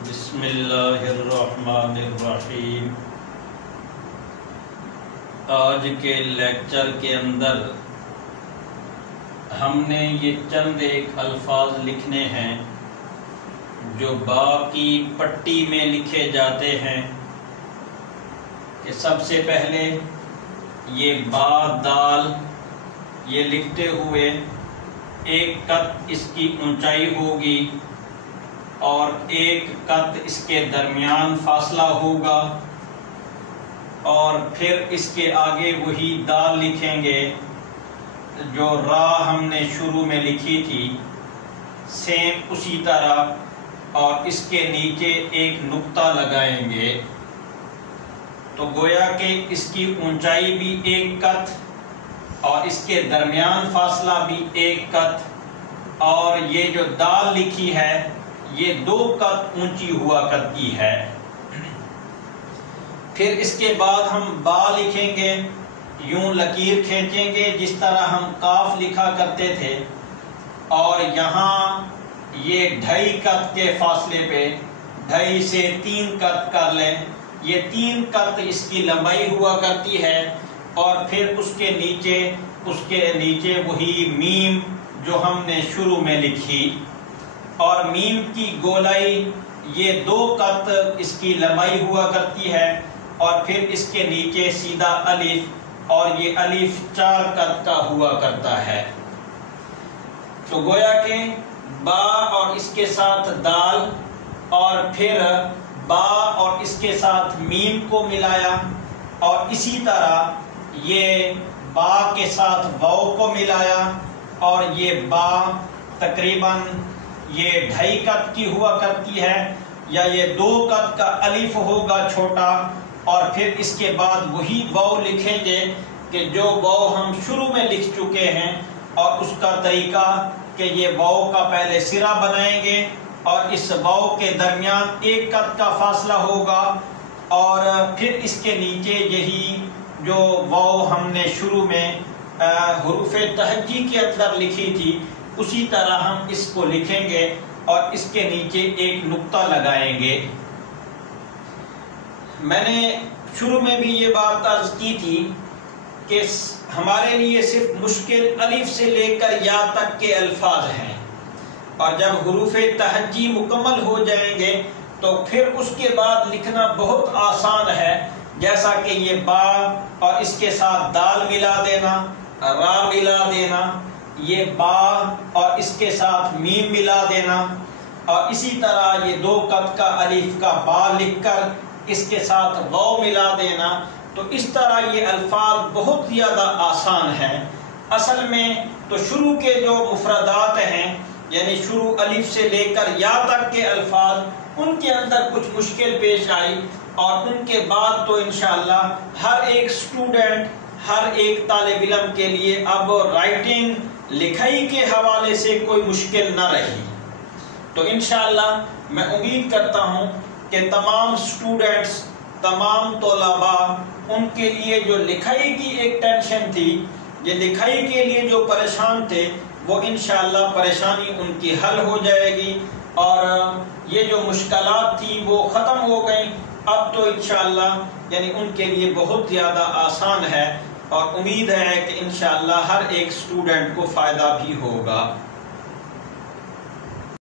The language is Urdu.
بسم اللہ الرحمن الرحیم۔ آج کے لیکچر کے اندر ہم نے یہ چند ایک الفاظ لکھنے ہیں جو با کی پٹی میں لکھے جاتے ہیں کہ سب سے پہلے یہ با دال یہ لکھتے ہوئے ایک قط اس کی اونچائی ہوگی اور ایک قط اس کے درمیان فاصلہ ہوگا، اور پھر اس کے آگے وہی دال لکھیں گے جو را ہم نے شروع میں لکھی تھی، سیم اسی طرح، اور اس کے نیچے ایک نقطہ لگائیں گے۔ تو گویا کہ اس کی اونچائی بھی ایک قط اور اس کے درمیان فاصلہ بھی ایک قط، اور یہ جو دال لکھی ہے یہ 2 قط اونچی ہوا کرتی ہے۔ پھر اس کے بعد ہم با لکھیں گے، یوں لکیر کھینچیں گے جس طرح ہم کاف لکھا کرتے تھے، اور یہاں یہ 2.5 قط کے فاصلے پہ 2.5 سے 3 قط کر لیں۔ یہ 3 قط اس کی لمبائی ہوا کرتی ہے، اور پھر اس کے نیچے وہی میم جو ہم نے شروع میں لکھی، اور میم کی گولائی یہ 2 قط اس کی لمبائی ہوا کرتی ہے، اور پھر اس کے نیچے سیدھا الف، اور یہ الف 4 قط کا ہوا کرتا ہے۔ تو گویا کہ با اور اس کے ساتھ دال، اور پھر با اور اس کے ساتھ میم کو ملایا، اور اسی طرح یہ با کے ساتھ واو کو ملایا، اور یہ با تقریباً یہ 2.5 قط کی ہوا کرتی ہے، یا یہ 2 قط کا الف ہوگا چھوٹا، اور پھر اس کے بعد وہی واو لکھیں گے کہ جو واو ہم شروع میں لکھ چکے ہیں، اور اس کا طریقہ کہ یہ واو کا پہلے سرا بنائیں گے، اور اس واو کے درمیان 1 قط کا فاصلہ ہوگا، اور پھر اس کے نیچے یہی جو واو ہم نے شروع میں حروف تہجی کے اندر لکھی تھی اسی طرح ہم اس کو لکھیں گے، اور اس کے نیچے ایک نقطہ لگائیں گے۔ میں نے شروع میں بھی یہ بات عرض کی تھی کہ ہمارے لیے صرف مشکل الف سے لے کر یا تک کے الفاظ ہیں، اور جب حروف تہجی مکمل ہو جائیں گے تو پھر اس کے بعد لکھنا بہت آسان ہے، جیسا کہ یہ با اور اس کے ساتھ دال ملا دینا، را ملا دینا، یہ با اور اس کے ساتھ میم ملا دینا، اور اسی طرح یہ 2 قط کا الف کا با لکھ کر اس کے ساتھ واو ملا دینا۔ تو اس طرح یہ الفاظ بہت زیادہ آسان ہیں۔ اصل میں تو شروع کے جو مفردات ہیں، یعنی شروع الف سے لے کر یا تک کے الفاظ، ان کے اندر کچھ مشکل پیش آئی، اور ان کے بعد تو انشاءاللہ ہر ایک اسٹوڈنٹ، ہر ایک طالب علم کے لیے اب رائٹنگ لکھائی کے حوالے سے کوئی مشکل نہ رہی۔ تو انشاءاللہ میں امید کرتا ہوں کہ تمام اسٹوڈنٹس، تمام طلباء، ان کے لیے جو لکھائی کی ایک ٹینشن تھی، یہ لکھائی کے لیے جو پریشان تھے، وہ انشاءاللہ پریشانی ان کی حل ہو جائے گی، اور یہ جو مشکلات تھی وہ ختم ہو گئیں۔ اب تو انشاءاللہ یعنی ان کے لیے بہت زیادہ آسان ہے، اور امید ہے کہ انشاءاللہ ہر ایک اسٹوڈنٹ کو فائدہ بھی ہوگا۔